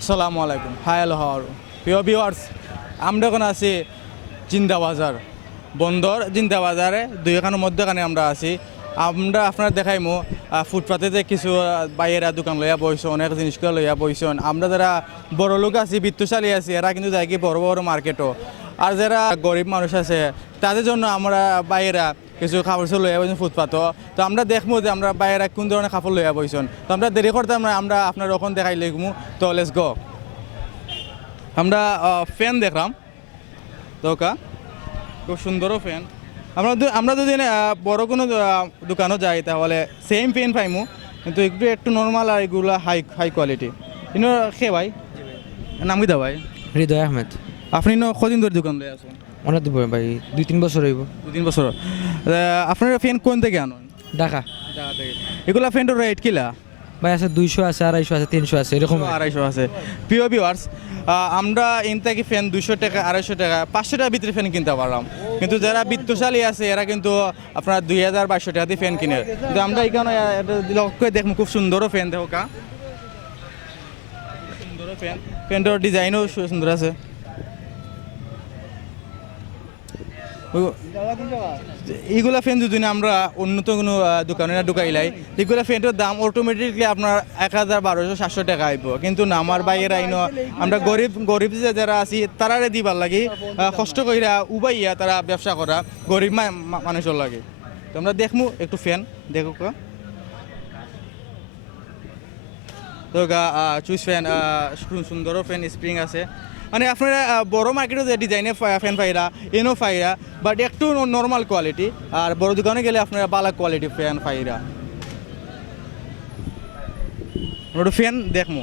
আসসালামু আলাইকুম, hi hello হাওয়ার প্রিয় ভিউয়ার্স, আমরা এখন আছি জিন্দা বাজার বন্দর জিন্দা বাজারে দুইখানের মধ্যখানে আমরা আছি। আমরা আপনার দেখাইমু ফুটপাতে যে কিছু বাইরেরা দোকান লইয়া বইছন, অনেক জিনিসগুলো লইয়া বইছন। আমরা যারা বড় লোক আছি, বিত্তশালী আছি, এরা কিন্তু যাই কি বড় বড় মার্কেটও। আর যারা গরিব মানুষ আছে তাদের জন্য আমরা বাইরেরা কিছু খাবার লইয়া বইছেন ফুটপাতও। তো আমরা দেখবো যে আমরা বাইরে কোন ধরনের কাপড় লইয়া বইছন। তো আমরা দেরি করতাম না, আমরা আপনার ওখান দেখাই লিখবো। তো লেটস গো। আমরা ফ্যান দেখলাম দোকা, খুব সুন্দরও ফ্যান। আমরা যদি বড় কোনো দোকানও যাই তাহলে সেম ফ্যান পাইমু, কিন্তু একটু নর্মাল আর এগুলো হাই হাই কোয়ালিটি। কিন্তু খে ভাই নাম কি দা ভাই? হৃদয় আহমেদ। আপনি কদিন ধরে দোকান লয়ে আছেন? অনেক দিব ভাই 2-3 বছর হইব। 2-3 বছর। আপনার ফ্যান কোন থেকে আনেন? ঢাকা। এগুলা ফ্যানটার রেট কিলা? ভাই আছে 200 আছে, 250 আছে, 300 আছে, এরকম 250 আছে। প্রিয় ভিউয়ার্স, আমরা এন থেকে ফ্যান 200 টাকা, 250 টাকা, 500 টাকার ভিতরে ফ্যান কিনতে পারলাম। কিন্তু যারা বিত্তশালী আছে এরা কিন্তু আপনার 2000-2200 টাকা দিয়ে ফ্যান কিনে। কিন্তু আমরা এখানে লক্ষ্য দেখুন, খুব সুন্দরও ফ্যান দেখো কা, সুন্দর ফ্যান। ফ্যানটার ডিজাইনও সুন্দর আছে। এইগুলা ফ্যান যদি আমরা উন্নত কোনো দোকানে ঢুকাইলাই, এগুলা ফ্যানটার দাম অটোমেটিকলি আপনার 1000-1200-700 টাকা আইব। কিন্তু না, আমার বাইরে আইনো আমরা গরিব যারা আছি তারারে দিবার লাগি কষ্ট কইরা উবাইয়া তারা ব্যবসা করা গরিব মানুষের লাগে। তো আমরা দেখমু একটু ফ্যান দেখো কা। তো চুইস ফ্যান, সুন্দরও ফ্যান, স্প্রিং আছে। মানে আপনারা বড় মার্কেটে যে ডিজাইনের ফ্যান পাইরা এনও পাইরা, বাট একটু নর্মাল কোয়ালিটি। আর বড় দোকানে গেলে আপনারা ভালো কোয়ালিটি ফ্যান পাইরা। ওটা ফ্যান দেখমু।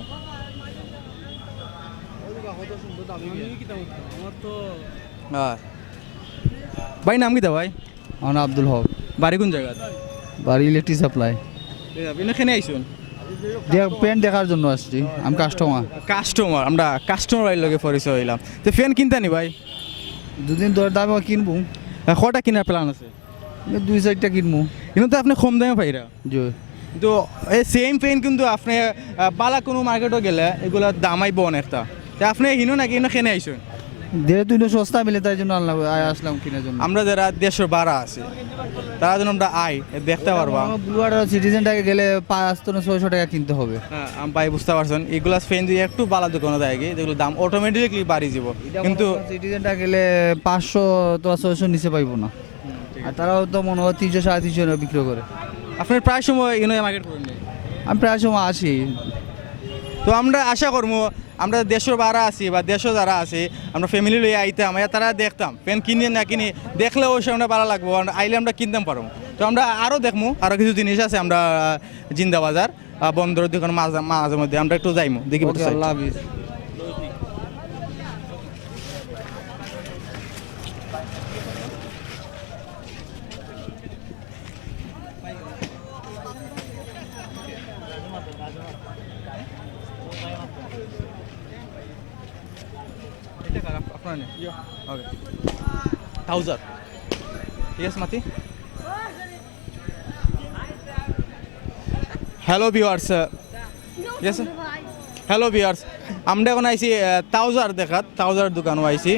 ভাই নাম কি দা ভাই? আমার নাম আব্দুল হক। বাড়ি কোন জায়গা? বাড়ি ইলেকট্রিক সাপ্লাই। এখানে আইসুন পেন দেখার জন্য আসছি, আমি কাস্টমার। আমরা কাস্টমার বাড়ির লগে পরিচয় হইলাম। তো ফ্যান কিনতে নি ভাই? দুদিন ধরে দামে কিনবো। কটা কেনার প্ল্যান আছে? 2-4টা কিনবো। কিন্তু তো আপনি কম দামে পাইরা। জি। তো এই সেম ফ্যান কিন্তু আপনি বালা কোনো মার্কেটও গেলে এগুলো দাম আইব অনেকটা। তো আপনি হিনো নাকি হিনো খেনে আইসুন? যেহেতু সস্তা মিলে তাই জন্য আসলাম কেনার জন্য। আমরা যারা দেশের বাড়া আছে তারা যেন আমরা দেখতে পারবা। ব্লু ওয়াটার সিটিজেনটাকে গেলে 500-600 টাকা কিনতে হবে। হ্যাঁ ভাই, বুঝতে পারছেন। এগুলা ফ্যান দিয়ে একটু বালা দোকানে দেয় যেগুলো দাম অটোমেটিকলি বাড়ি যাব। কিন্তু সিটিজেনটা গেলে 500-600 নিচে পাইবো না। আর তারাও তো মনে হয় 300-350 বিক্রি করে। আপনার প্রায় সময় এনে মার্কেট করেন? আমি প্রায় সময় আসি। তো আমরা আশা করবো আমরা দেশের বাড়া আছি বা দেশও যারা আছে আমরা ফ্যামিলি লইয়া আইতাম, তারা দেখতাম ফ্যান কিনে না কিনে দেখলে ওই সময় ভালো লাগবো, আইলে আমরা কিনতাম পারবো। তো আমরা আরও দেখবো, আরও কিছু জিনিস আছে। আমরা জিন্দা বাজার বন্দর দোকান মাঝে মধ্যে আমরা একটু যাইমু দেখি। আল্লাহ হাফিজ। হ্যালো ভিউয়ার্স, হ্যালো ভিউয়ার্স, আমরা এখন আইছি তাউজার দেখাত, তাউজার দোকানও আইছি।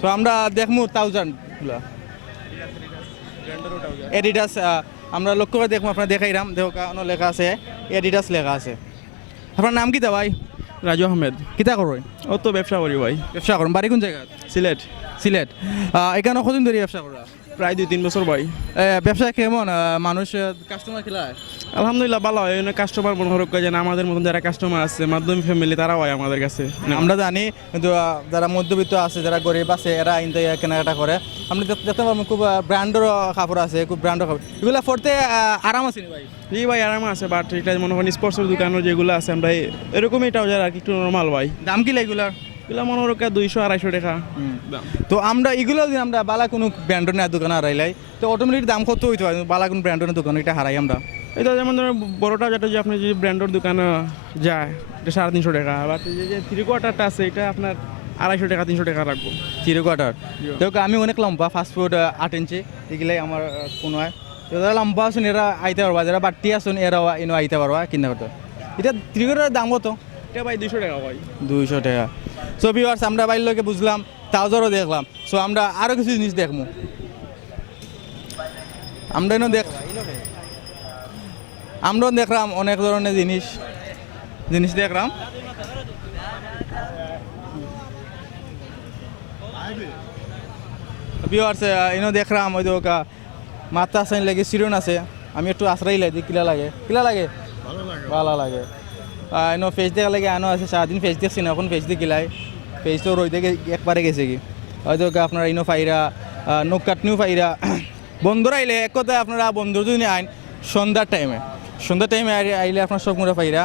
তো আমরা দেখমু তাউজারগুলা এডিডাস। আমরা লক্ষ্য করে দেখবো, আপনার দেখাইলাম দেখো কারণ লেখা আছে এডিডাস লেখা আছে। আপনার নাম কি তা ভাই? রাজু আহমেদ। কিতা করো? ও তো ব্যবসা করি ভাই। ব্যবসা করেন? বাড়ি কোন জায়গা? সিলেট। সিলেট। এখানে কতদিন ধরে ব্যবসা করা? প্রায় 2-3 বছর ভাই। ব্যবসা কেমন? মানুষ কাস্টমার খেলায়? আলহামদুলিল্লাহ ভালো হয়। কাস্টমার মনে হরক যে আমাদের মতন যারা কাস্টমার আছে মাধ্যমিক ফ্যামিলি তারাও হয় আমাদের কাছে। আমরা জানি, কিন্তু যারা মধ্যবিত্ত আছে, যারা গরিব আছে, এরা ইনতে কেনাকাটা করে। আমরা দেখতে পারবো খুব ব্র্যান্ডের কাপড় আছে, খুব ব্র্যান্ডের কাপড়। এগুলো পড়তে আরাম আছে ভাই? জি ভাই, আরাম আছে। বাট এটা মনে করেন স্পোর্টসের দোকানও যেগুলো আছে আমরা এরকমই এটাও যারা একটু নর্মাল ভাই। দাম কি এগুলার? এগুলো মনে হরক 200-250 টাকা। তো আমরা এগুলো যদি আমরা বালা কোনো ব্র্যান্ডের দোকানে হারাইলাই, তো অটোমেটিক দাম কত হইতে হয়? বালা কোনো ব্র্যান্ডের দোকানে এটা হারাই আমরা। এটা যেমন ধরেন বড়টা যেটা যে আপনি যদি ব্র্যান্ডের দোকানে যায় এটা 350 টাকা। বাট যে 3/4টা আছে এটা আপনার 250 টাকা 300 টাকা রাখবো। 3/4? দেখো আমি অনেক লম্বা, 5 ফুট 8 ইঞ্চি, এগুলাই আমার কোনো হয়। যারা লম্বা আসুন এরা আইতে পারবা, যারা বাড়তি আসুন এরাও এনে আইতে পারবা কিনতে পারতো। এটা 3/4 দাম কত? এটা ভাই 200 টাকা ভাই। 200 টাকা। সো ভিউয়ার্স আমরা বাইর লোকে বুঝলাম, ট্রাউজারও দেখলাম। সো আমরা আরও কিছু জিনিস দেখবো। আমরাও দেখলাম অনেক ধরনের জিনিস দেখলাম। ভিউয়ার্স ইনো দেখলাম ওই দোকা মাথা সাইন লাগে সিরন আছে। আমি একটু আশ্রয় লাই দিই, কিলা লাগে ভালো লাগে। এনো ফেস দেখা লাগে আনো আছে, সারাদিন ফেস দেখছি না, এখন ফেস দিয়ে কিলাই ফেস তো রই থেকে একবারে গেছে কি হয়তো আপনারা ইনো ফাইরা নখ কাটনিও ফাইরা বন্ধুরা আইলে এক কথায় আপনারা বন্ধু যদি আইন সন্ধ্যার টাইমে আইলে আপনার সব মুড়া ফাইরা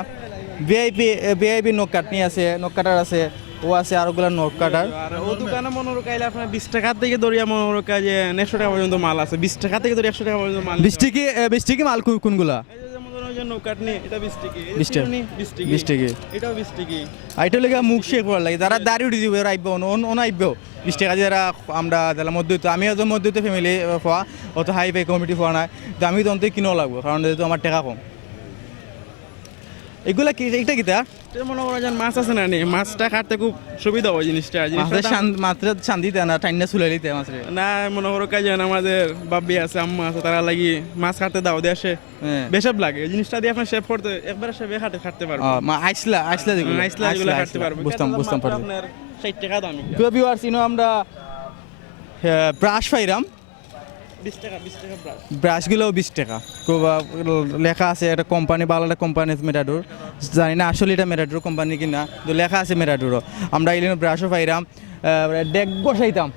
ভিআইপি নখ কাটনি আছে, নখ কাটার আছে, ও আছে আরোগুলা নখ কাটার। আর ও দোকানে মনে রকাইলে আপনার 20 টাকা থেকে ধরিয়া মনে রকা যে 100 টাকা পর্যন্ত মাল আছে, 20 টাকা থেকে ধরে 100 টাকা পর্যন্ত মাল। বৃষ্টি মাল কোনগুলা? এই যে যেমন ধরুন যে নৌকাটনি, এটা 20 টাকা, 20 টাকা, 20 টাকা, এটাও 20 টাকা। আইটা লেগে মুখ শেখ করার লাগে, যারা দাড়ি উঠে দিব এরা আইব আইব 20 টাকা যারা আমরা তাহলে মধ্যবিত্ত, আমি হয়তো মধ্যবিত্ত ফ্যামিলি হওয়া অত হাই ফাই কমিটি হওয়া নাই, তো আমি তো অন্তত কিনেও লাগবো, কারণ যেহেতু আমার টাকা কম। এগুলা কি এটা কিতা? এটা মনে করেন যে মাছ আছে না, মাছটা কাটতে খুব সুবিধা হয় জিনিসটা। মাত্রা শান্তি দেয় না, টাইনা চুলাই দিতে মাছরে না মনে করো কাজ আমাদের বাব্বি আছে, আম্মা আছে, তারা লাগি মাছ কাটতে দাও দিয়ে আসে, হ্যাঁ। বেশাব লাগে এই জিনিসটা দিয়ে আপনার শেফ করতে একবারে শেফে কাটতে পারবো। আইসলা যেগুলো আইসলা এগুলো কাটতে পারবো। বুঝতাম পারবো। আপনার 60 টাকা দাম। তো ভিউয়ার্স ইনো আমরা ব্রাশ পাইরাম, 20 টাকা ব্রাশ। ব্রাশগুলোও 20 টাকা। খুব লেখা আছে একটা কোম্পানি, ভালো একটা কোম্পানি মেটাডোর, জানি না আসলে এটা মেটাডোর কোম্পানি কিনা, তো লেখা আছে মেটাডোরও। আমরা এলিনো ব্রাশও পাইরাম, ডেক বসাইতাম।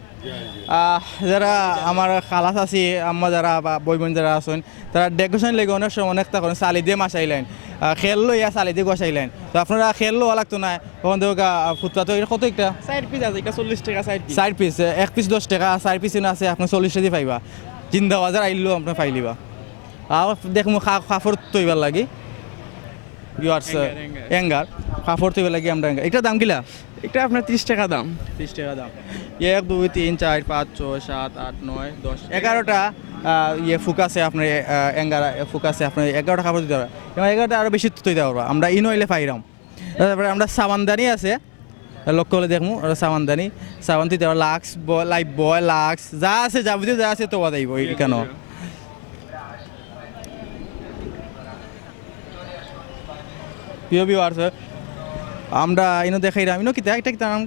যারা আমার খালাস আছি, আম্মা যারা বা বই বোন যারা আছেন, তারা ডেক বসাই লেগে অনেক সময় অনেক তখন চালি দিয়ে মাছাইলেন, খেল লইয়া চালি দিয়ে গসাইলেন। তো আপনারা খেল লোয়া লাগতো না, তখন দেখো ফুটপাত কত একটা 60 পিস আছে, এটা 40 টাকা 60 পিস। 4 পিস, 1 পিস 10 টাকা, 4 পিস আছে আপনার 40 টাকা দিয়ে পাইবা। জিন্দা বাজার আইলেও আপনার পাইলিবা। আর দেখমু কাপড় তৈবার লাগি এঙ্গার কাপড় তৈবার লাগি আমরা এঙ্গার। এটা দাম কিলা? এটা আপনার 30 টাকা দাম। 30 টাকা দাম। 1 2 3 4 5 6 7 8 9 10 11টা ফুক আছে আপনার এঙ্গার ফুক আছে আপনার 11টা কাপড় দিতে পারবা, এবং 11টা আরও বেশি তৈরি পারবা। আমরা ইনো এলে পাইরাম। তারপরে আমরা সাবানদানি আছে, লক্ষ্য করে দেখমু সাবানদানি, সাবান দিতে পারবা, লাক্স লাইফ বয় লাক্স যা আছে যাবতীয় যা আছে তো বাদাইব কেন। প্রিয় ভিউয়ার্স আমরা ইনো দেখাইলাম ইনো কিতা একটা কিতা নাম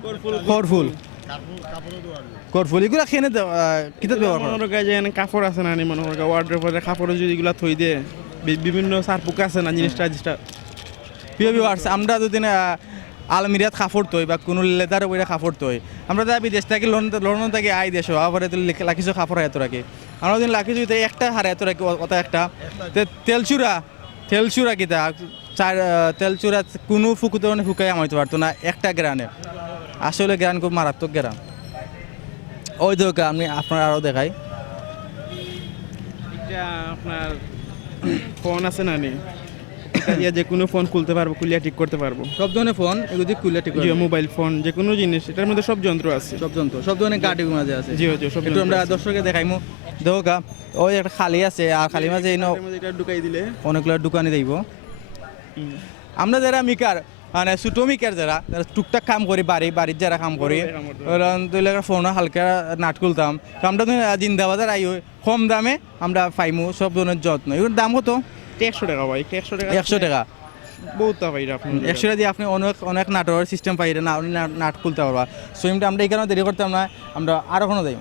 করফুল এগুলা খেনে কিতা ব্যবহার করে? মনে রকা যে কাপড় আছে না, মনে রকা ওয়ার্ড্রোবের কাপড় যদি এগুলা থই দে, বিভিন্ন সারপুক আছে না জিনিসটা। প্রিয় ভিউয়ার্স আমরা যদি আলমিরাত কাপড় তৈ বা কোনো লেদার ওইটা কাপড় তৈ, আমরা যা বিদেশ থেকে লন্ডন থেকে আই দেশ আবার লাখিছো কাপড় এত রাখি, আমরা যদি লাখিছো একটা হারে এত রাখি অত একটা তেলচুরা কিতা তেলচুরা কোনো ফুকুতে ফুকাই আমাইতে পারতো না একটা গ্রানে। আসলে গ্রান খুব মারাত্মক গ্রান। ওই দোকা আমি আপনার আরও দেখাই, এটা আপনার ফোন আছে না, যে কোনো ফোন খুলতে পারবো, খুলিয়া ঠিক করতে পারবো। সব ধরনের ফোন এগুলি খুলে ঠিক জি, মোবাইল ফোন যে কোনো জিনিস, এটার মধ্যে সব যন্ত্র আছে, সব ধরনের গাড়ির মাঝে আছে। জি সব একটু আমরা দর্শকে দেখাইমু। দেখো ওই একটা খালি আছে, আর খালি মাঝে এটা ঢুকাই দিলে অনেকগুলো দোকানে দেব। আমরা যারা মিকার মানে ছোটো মিকার যারা টুকটাক কাম করি, বাড়ির যারা কাম করি, ফোনে হালকা নাট খুলতাম, তো আমরা জিন্দাবাজার আই কম দামে আমরা পাইমু সব ধরনের যত্ন। এগুলোর দাম কত? 100 টাকা ভাই। 100 টাকা বহুত পাই আপনি। 100 টাকা দিয়ে আপনি অনেক নাটোর সিস্টেম পাই না, নাট খুলতে পারবা। সো আমরা এই কারণে দেরি করতাম না, আমরা আরও কোনো যাই।